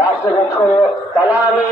রাষ্ট্রপক্ষ তালা আমি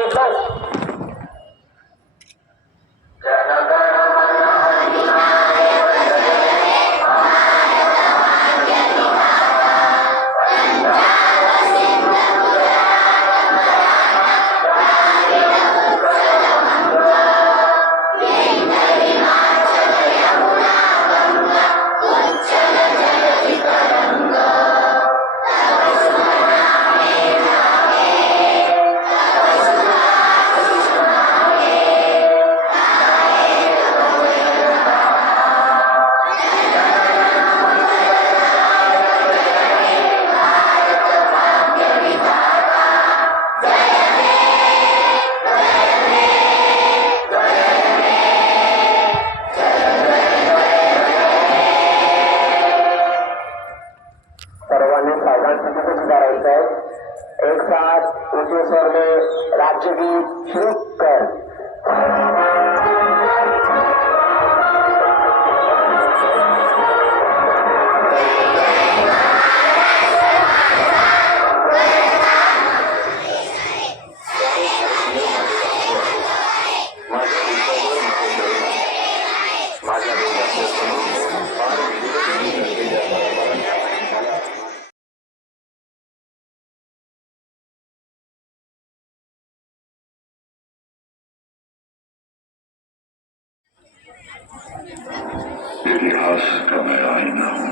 इतिहास का मैं आईना हूँ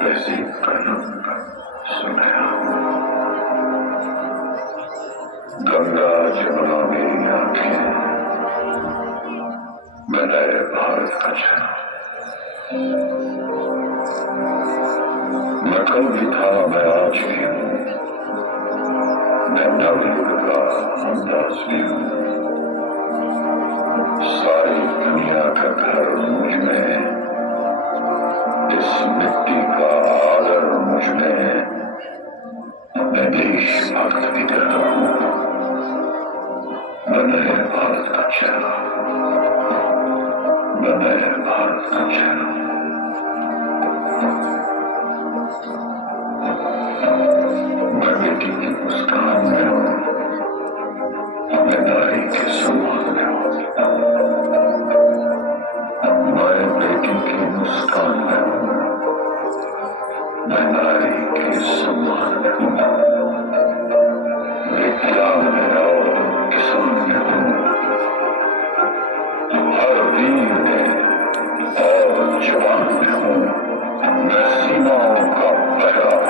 तहसीब का नम सुनाया गंगा जमुना मेरी आँखें मैं नए भारत का छा मैं कल भी था मैं आज भी हूँ मैं नवयुग का अंदाज भी हूँ सारी दुनिया का घर मुझमें इस मिट्टी का आदर मुझमें मैं देश भक्त की तरह हूँ बने भारत का चेहरा बने भारत का चेहरा मैं बेटी की मुस्कान Joan Llum, Massimo Campera.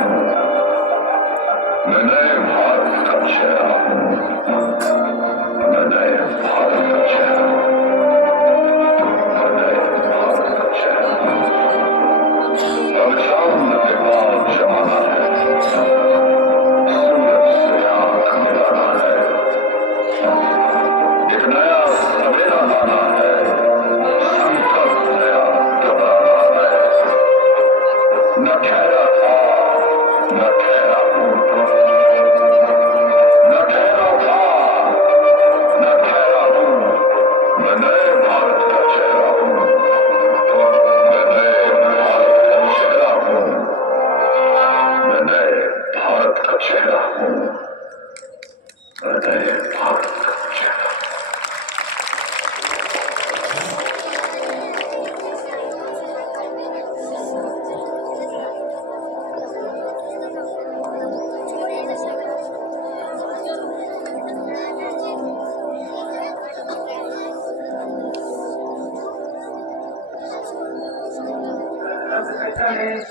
Amen.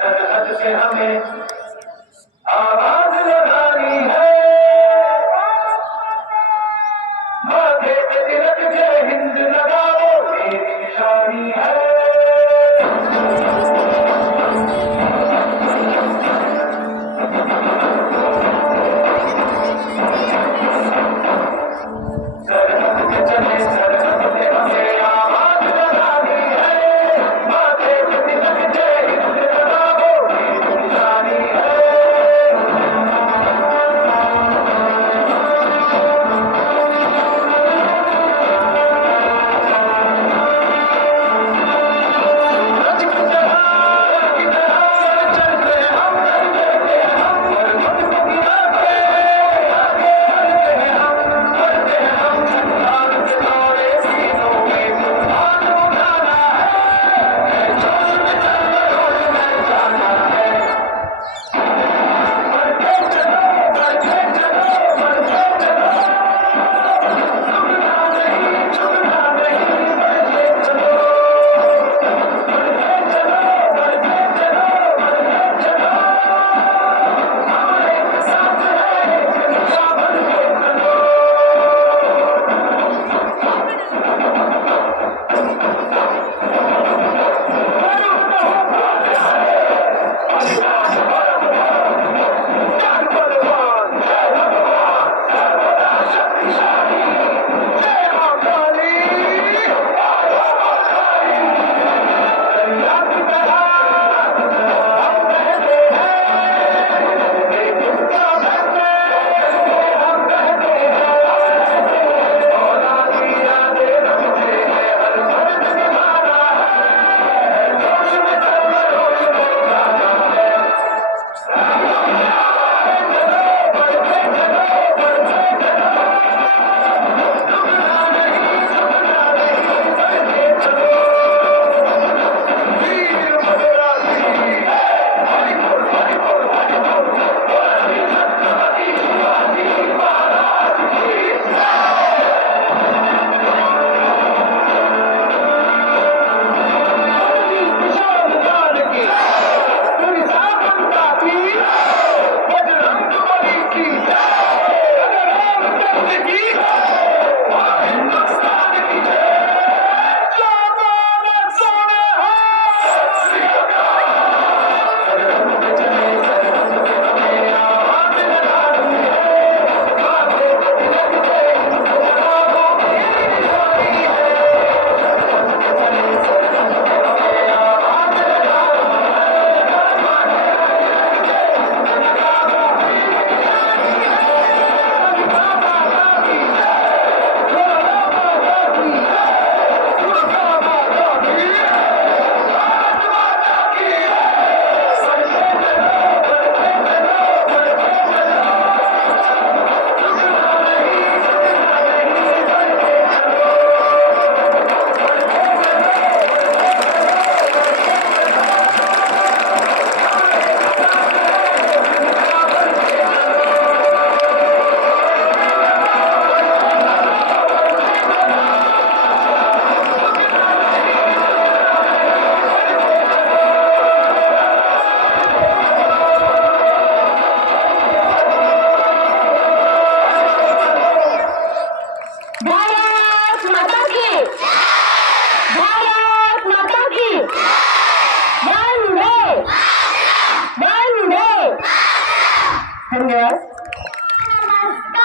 Uh, uh, uh, amen. फिर गया नमस्कार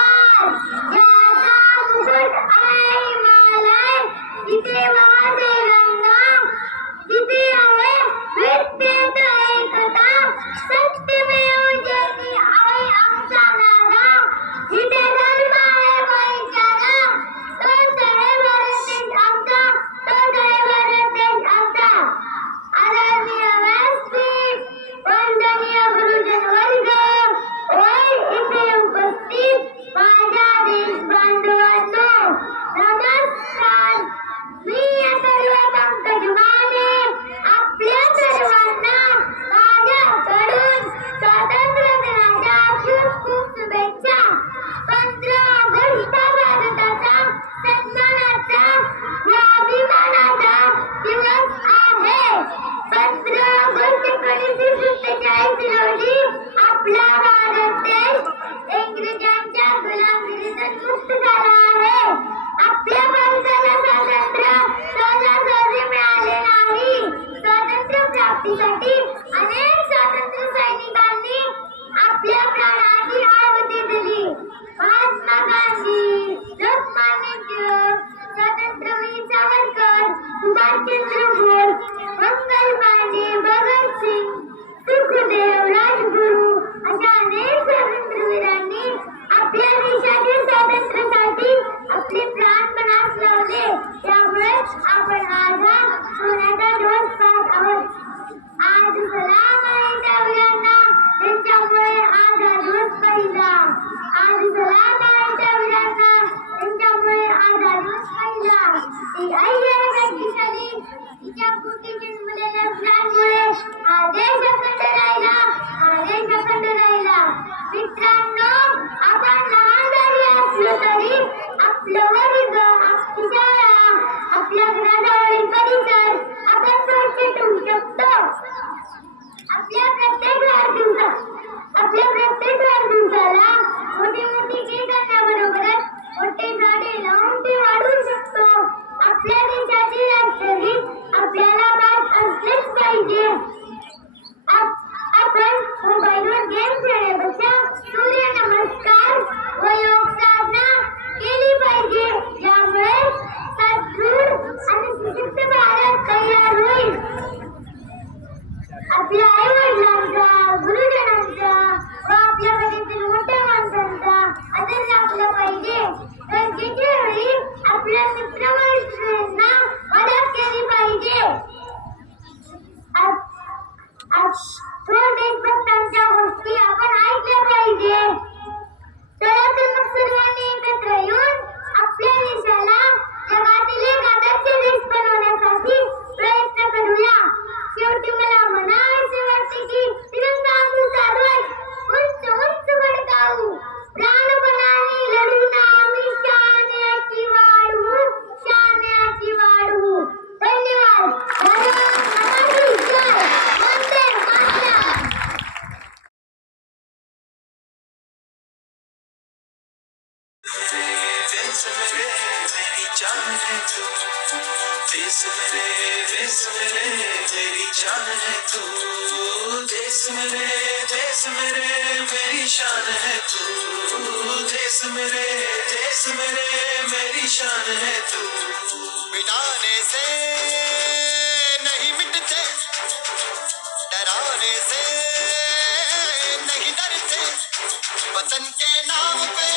Gracias. मेरी शान है तू। देस मेरे देस मेरे, मेरी शान है तू। मिटाने से नहीं मिटते, डराने से नहीं डरते। वतन के नाम पे